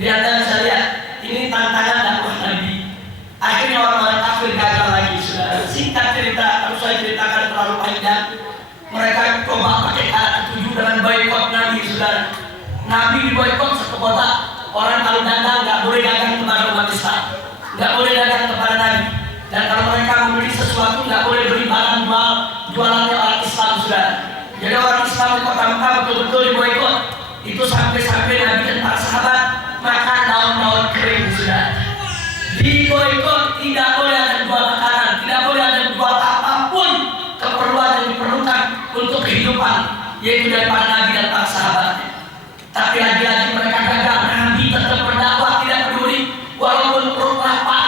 Jadi Anda bisa lihat, ini tantangan dakwah Nabi. Akhirnya orang-orang kafir gagal lagi, saudara. Singkat cerita, kalau saya ceritakan terlalu panjang. Mereka coba pakai cara ketujuh dengan boikot Nabi, saudara. Nabi diboikot satu kota. Orang kalau datang nggak boleh dagang kepada umat Islam, nggak boleh dagang kepada Nabi. Dan kalau mereka membeli sesuatu nggak boleh beli barang jualannya orang Islam, saudara. Jadi orang Islam di kota Mekah betul-betul diboikot. Itu sampai-sampai Nabi dan para sahabat makan daun-daun kering, saudara. Diboikot, tidak boleh ada jual makanan, tidak boleh ada jual apapun keperluan yang diperlukan untuk kehidupan, yaitu dari para Nabi dan para sahabatnya. Tapi lagi-lagi mereka gagal. Nabi tetap berdakwah, tidak peduli walaupun perut lapar.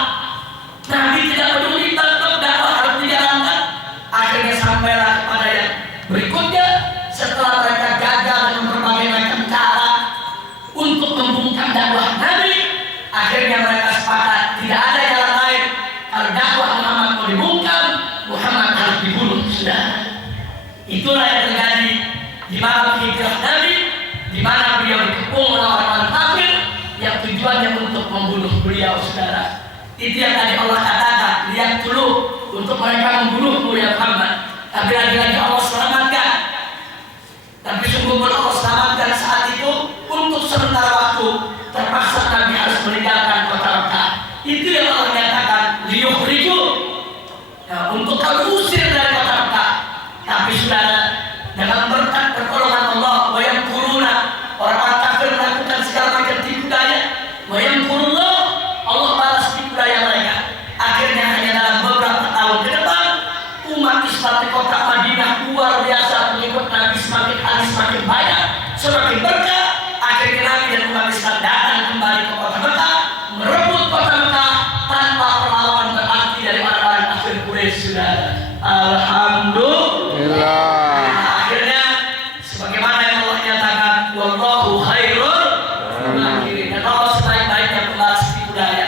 Nabi tidak peduli, tetap dakwah harus dijalankan. Akhirnya sampailah kepada yang berikutnya. Setelah mereka gagal dengan berbagai macam cara untuk membungkam dakwah Nabi, akhirnya mereka sepakat tidak ada jalan lain. Kalau dakwah Muhammad mau dibungkam, Muhammad harus dibunuh, saudara. Itulah yang terjadi di malam hijrah Nabi, di mana beliau dikepung oleh orang-orang kafir yang tujuannya untuk membunuh beliau, saudara. Itu yang tadi Allah katakan, lihat dulu untuk mereka membunuhmu ya Muhammad. Tapi lagi-lagi Allah selamatkan. Tapi sungguh pun Allah selamatkan saat itu untuk sementara waktu. Terpaksa Nabi harus meninggalkan kota Mekah. Itu yang Allah nyatakan, liyukhriju, ya, untuk kamu usir dari kota Mekah. Tapi saudara, dengan berkat pertolongan Allah, wayamkuruna, orang-orang kafir melakukan segala macam tipu daya, wayamkurullah, Allah balas tipu daya mereka. Akhirnya hanya dalam beberapa tahun ke depan, umat Islam di kota Madinah luar biasa, pengikut Nabi semakin hari semakin banyak, semakin berkah. Akhirnya Nabi dan umat Islam datang kembali ke kota Mekah, merebut kota Mekah tanpa perlawanan berarti dari orang-orang kafir Quraisy, saudara. Alhamdulillah. Akhirnya sebagaimana yang Allah nyatakan, wallahu khairul makirin, dan Allah sebaik-baiknya pembalas tipu daya.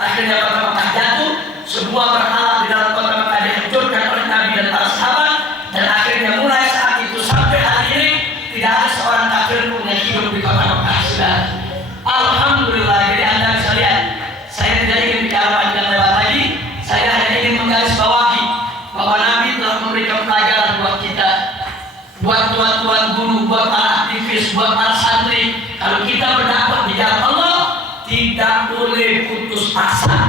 Akhirnya kota Mekah jatuh, semua berhala di dalam kota Mekah dihancurkan oleh Nabi dan para sahabat. Dan akhirnya mulai saat itu sampai hari ini tidak ada seorang kafir pun yang hidup di kota Mekah, saudara. Alhamdulillah. Jadi Anda bisa lihat, saya tidak ingin bicara panjang lebar lagi. Saya hanya ingin menggarisbawahi bahwa Nabi telah memberikan pelajaran buat kita, buat tuan-tuan guru, buat para aktivis, buat para santri. Kalau kita berdakwah di jalan Allah, tidak boleh putus asa,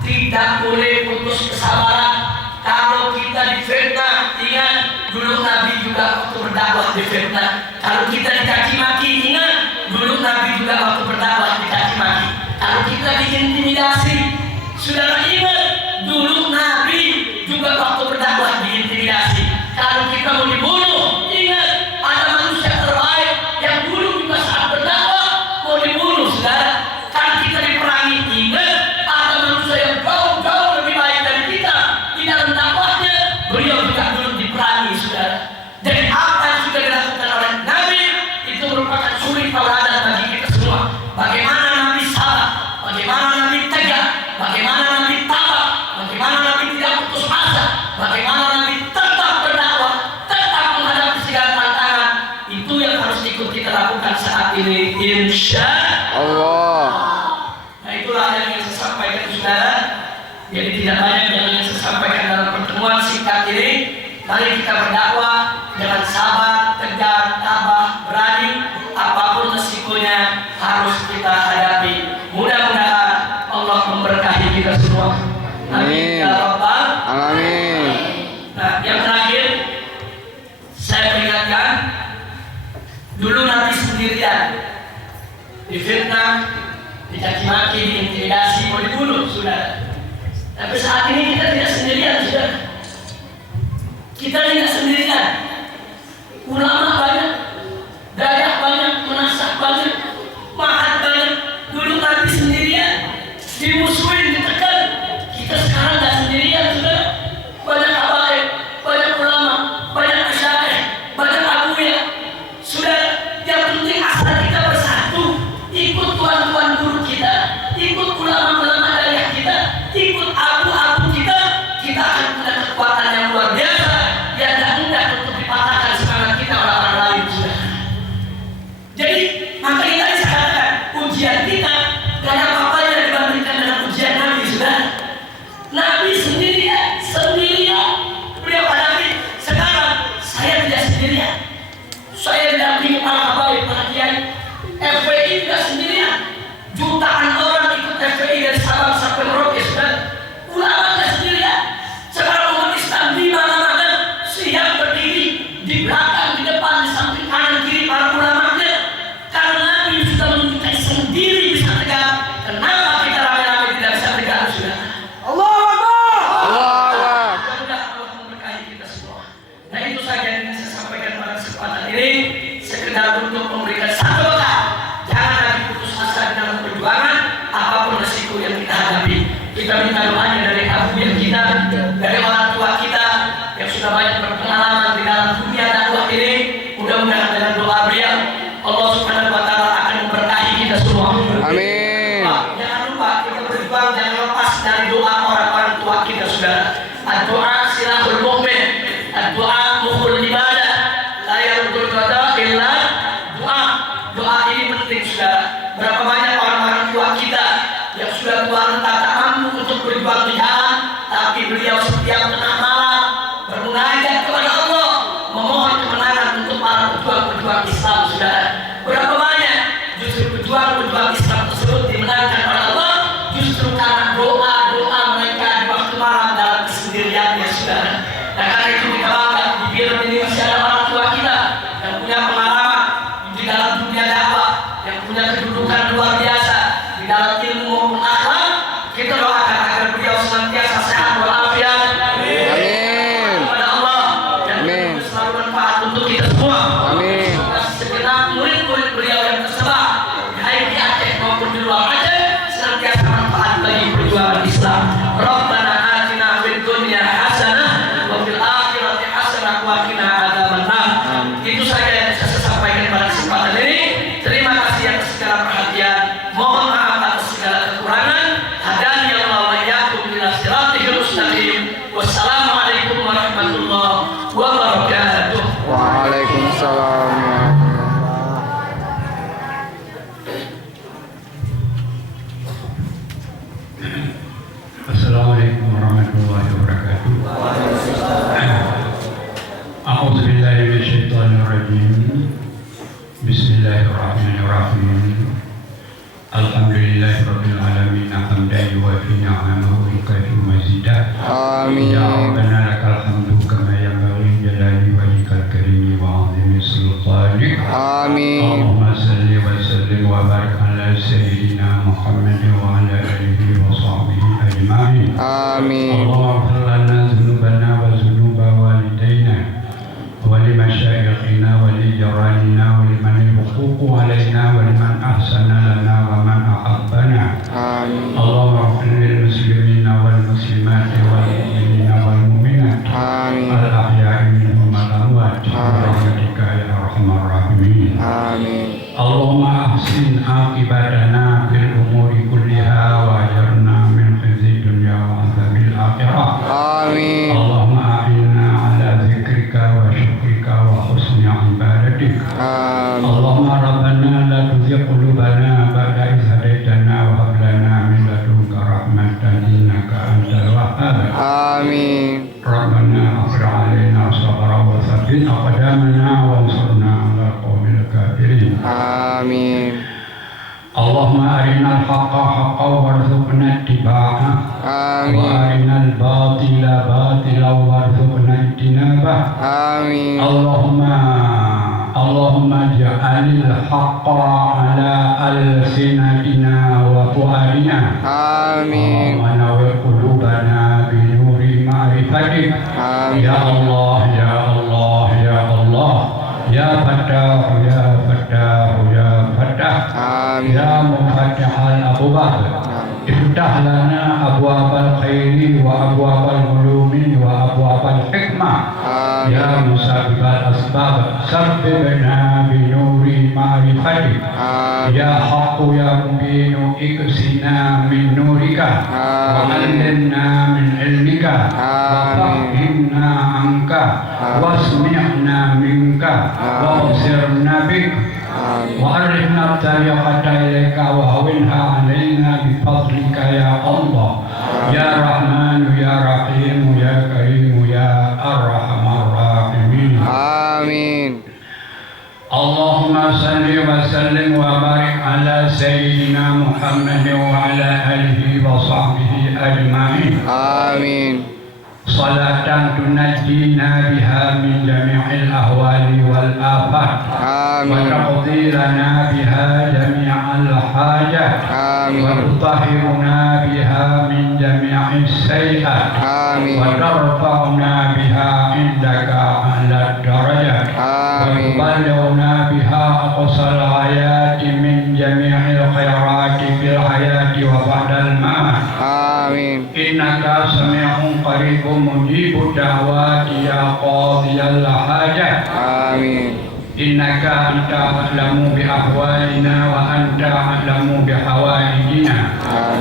tidak boleh putus kesabaran. Kalau kita difitnah, ingat dulu Nabi juga waktu berdakwah difitnah. Kalau kita dicaci maki, ingat dulu Nabi juga waktu berdakwah dicaci maki. Kalau kita diintimidasi, saudara ingat dulu Nabi juga waktu berdakwah diintimidasi. Kalau kita mau dibunuh, ingat ada manusia terbaik yang dulu juga saat berdakwah mau dibunuh, saudara. Kalau kita diperangi, ingat ada manusia yang jauh-jauh lebih baik dari kita di dalam dakwahnya. Beliau juga dulu diperangi, saudara. Jadi apa yang sudah dilakukan oleh Nabi itu merupakan suri tauladan bagi kita semua. Bagaimana Nabi sabar, bagaimana Nabi tegak, bagaimana Nabi tabah, bagaimana Nabi tidak putus asa, bagaimana Nabi tetap berdakwah, tetap menghadapi segala tantangan. Itu yang harus ikut kita lakukan saat ini, insya Allah. Nah, itulah yang ingin saya sampaikan, saudara. Jadi tidak banyak yang ingin saya sampaikan dalam pertemuan singkat ini. Mari kita berdakwah dengan sabar, tegar, tabah, berani. Apapun resikonya harus kita hadapi. Mudah-mudahan Allah memberkahi kita semua. Amin ya rabbal alamin. Nah, yang terakhir saya peringatkan, dulu Nabi sendirian, difitnah, dicaci maki, diintimidasi, mau dibunuh, saudara. Tapi saat ini kita tidak sendirian, saudara. Kita tidak sendirian. Ulama banyak, daya banyak, menasah banyak, mahat banyak. Dulu Nabi sendirian, dimusuhin, ditekan. Kita sekarang tidak sendirian, saudara. Banyak habaib, banyak ulama, banyak masyaikh, banyak abuya. Saudara, yang penting asal kita bersatu, ikut tuan-tuan guru kita, ikut ulama-ulama daya kita, ikut abu-abu kita. Kita akan punya kekuatan yang luar biasa, yang tidak mudah untuk dipatahkan semangat kita oleh orang lain. Kita minta doanya dari abuya kita, dari orang tua kita yang sudah banyak berpengalaman di dalam dunia dakwah ini. Mudah-mudahan dengan doa beliau Allah Subhanahu wa taala akan memberkahi kita semua. Amin. Jangan lupa kita berjuang, jangan lepas dari doa orang-orang tua kita, saudara. Doa silahul mu'min, doa mukhul ibadah, la yarudul qada illa doa. Doa ini penting, saudara. Berapa banyak orang-orang tua kita yang sudah tua renta tak mampu untuk berjuang di jalan, tapi beliau setiap tengah malam bermunajat kepada Allah, memohon kemenangan untuk para pejuang-pejuang Islam, saudara. Berapa banyak justru pejuang-pejuang Islam tersebut dimenangkan oleh Allah justru karena doa-doa mereka di waktu malam dalam kesendiriannya, saudara. Dan karena itu kita bangga di film ini masih ada orang tua kita yang punya pengalaman di dalam dunia dakwah, yang punya kedudukan luar biasa di dalam ilmu maupun akhlak. Kita doakan agar beliau senantiasa sehat walafiat. Amin. Kepada Allah dan selalu manfaat untuk kita semua. Amin. Segenap murid-murid beliau yang tersebar baik di Aceh maupun di luar Aceh senantiasa manfaat bagi perjuangan Islam. Rabbana atina fid dunya hasanah wa fil akhirati hasanah wa qina adzabannar. Itu saja yang bisa saya sampaikan pada kesempatan ini. Terima kasih atas segala perhatian. Mohon maaf atas segala kekurangan. Hadani Allah wa iyyakum ila siratal mustaqim. Wassalamualaikum warahmatullahi wabarakatuh. Waalaikumsalam. Assalamualaikum warahmatullahi wabarakatuh. A'udzu billahi minasyaitonir rajim. Bismillahirrahmanirrahim. Alhamdulillahirabbil alamin. Hamdan yuwafi ni'amahu wa yukafi mazidah. Amin. Ya Rabbana lakal hamdu kama yanbaghi jalali wajhikal karim wa 'azimi sultanik. Amin. Allahumma salli wa sallim wa barik ala sayyidina Muhammad wa ala alihi wa sahbihi ajma'in. Amin. Allahumma ighfir lana dhunubana wa dhunuba walidayna wa li masyayikhina wa li jaranina wa liman huququ alaina wa liman ahsana lana wa man ahabbana. Amin. Allahumma ighfir lil muslimina wal muslimati wal mu'minina wal mu'minat. Amin. Al ahya'i minhum wal amwat. Birahmatika ya arhamar rahimin. Amin. Allahumma ahsin aqibatana fil umuri kulliha wa ajirna min khizyi dunya wa azabil akhirah. Amin. Allahumma a'inna ala dzikrika wa syukrika wa husni ibadatik. Amin. Allahumma rabbana la tuzigh qulubana ba'da idh hadaitana wa hab lana min ladunka rahmatan innaka antal wahhab. Amin. Rabbana afrigh 'alaina sabran wa tsabbit aqdamana wansurna 'alal qaumil kafirin. Amin. Allahumma arinal haqqa haqqan warzuqna ittiba'ah. Amin. Wa arinal batila batilan warzuqna ijtinabah. Amin. Allahumma ja'alil haqqa ala alsinatina wa fu'adina. Amin. Allahumma nawwir qulubana bi nuri ma'rifatik. Amin. Ya Allah, ya Allah, ya Allah. Ya Fattah, ya Fattah, ya Fattah. Amin. Ya Mufattihal Abwab. Iftah lana abwabal khairi wa abwabal ulumi wa abwabal hikmah. Amin. Ya musabibal asbab sabbibna bi nuri ma'rifatik. Amin. Ya haqqu ya mubinu iksina min nurika. Wa allimna min ilmika. Wa fahimna anka. Wasmi'na minka. Wa usirna bik. وعرفنا الطريقة إليك وهونها علينا بفضلك يا الله يا رحمن يا رحيم يا كريم يا أرحم الراحمين. آمين. اللهم صل وسلم وبارك على سيدنا محمد وعلى آله وصحبه أجمعين. آمين. صلاة تنجينا بها من جميع الأهوال والآفات. آمين. وتقضي لنا بها جميع الحاجات. آمين. وتطهرنا بها من جميع السيئات. آمين. وترفعنا بها عندك أعلى الدرجات. آمين. وتبلغنا بها أقصى الغايات من جميع الخيرات في الحياة وبعد المآت آمين إنك سميع قريب مجيب الدعوات يا قاضي الحاجات آمين إنك أنت أعلم بأحوالنا وأنت أعلم بحوائجنا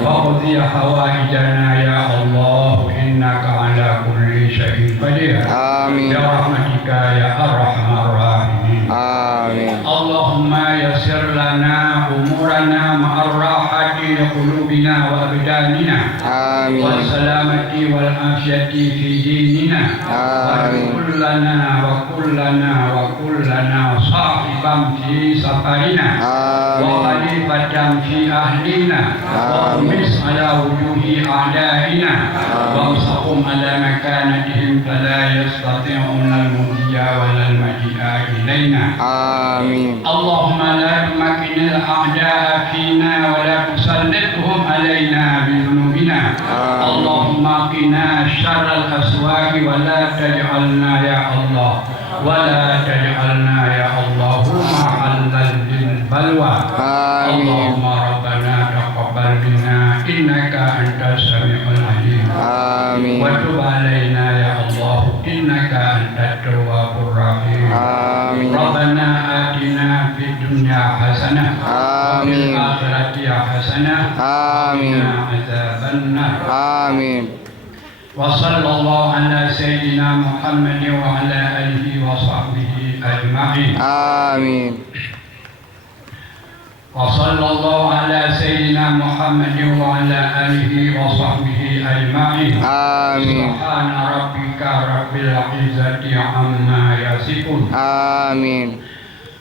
واقضي حوائجنا يا الله إنك على كل شيء قدير آمين برحمتك يا أرحم الراحمين آمين اللهم يسر لنا أمورنا مع الراحة لقلوبنا وأبداننا آمين والسلامة والعافية في ديننا آمين وكلنا صاحبا في سفرنا وخليفة في أهلنا واغمس على وجوه أعدائنا وامسحهم على مكانتهم فلا يستطيعون المضي ولا المجيء إلينا آمين اللهم لا تمكن الأعداء فينا ولا تسلطهم علينا بذنوبنا اللهم قنا شر الأسواق ولا تجعلنا يا الله محلا للبلوى اللهم ربنا تقبل منا إنك أنت السميع العليم آمين وتب علينا يا الله إنك أنت التواب الرحيم آمين ربنا آتنا في الدنيا حسنة وفي الآخرة حسنة آمين وقنا عذاب النار آمين وصلى الله على سيدنا محمد وعلى آله وصحبه أجمعين آمين وصلى الله على سيدنا محمد وعلى آله وصحبه أجمعين آمين سبحان ربك رب العزة عما يصفون آمين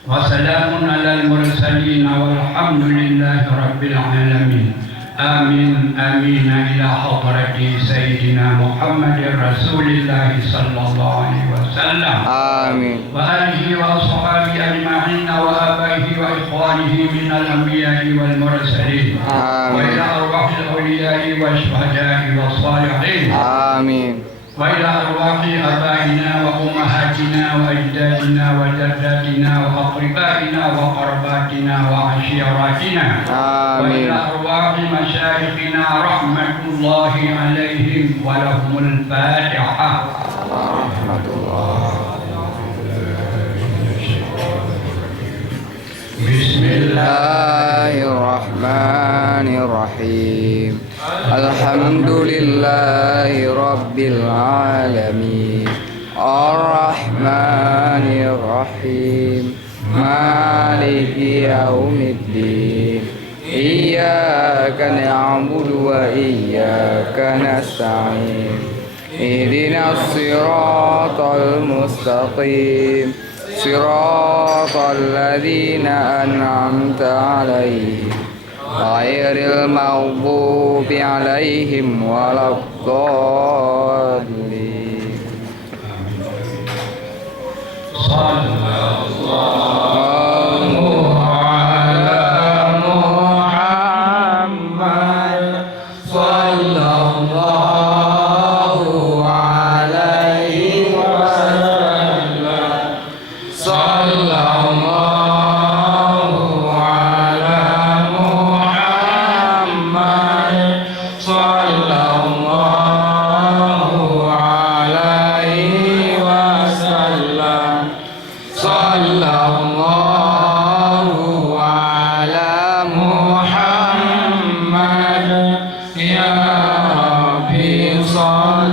وسلام على المرسلين والحمد لله رب العالمين آمين آمين إلى حضرة سيدنا محمد رسول الله صلى الله عليه وسلم آمين وآله وأصحابه أجمعين وآبائه وإخوانه من الأنبياء والمرسلين آمين وإلى أرواح الأولياء والشهداء والصالحين آمين وإلى أرواح آبائنا وأمهاتنا وأجدادنا وجداتنا وأقربائنا وقرباتنا وعشيراتنا وإلى أرواح مشايخنا رحمة الله عليهم ولهم الفاتحة رحمة الله بسم الله الرحمن الرحيم الحمد لله رب العالمين الرحمن الرحيم مالك يوم الدين إياك نعبد وإياك نستعين اهدنا الصراط المستقيم صراط الذين أنعمت عليهم غير المغضوب عليهم ولا الضالين صلى الله على محمد صلى الله عليه وسلم صلى الله على محمد صلى الله عليه وسلم صلى الله على محمد يا ربي صل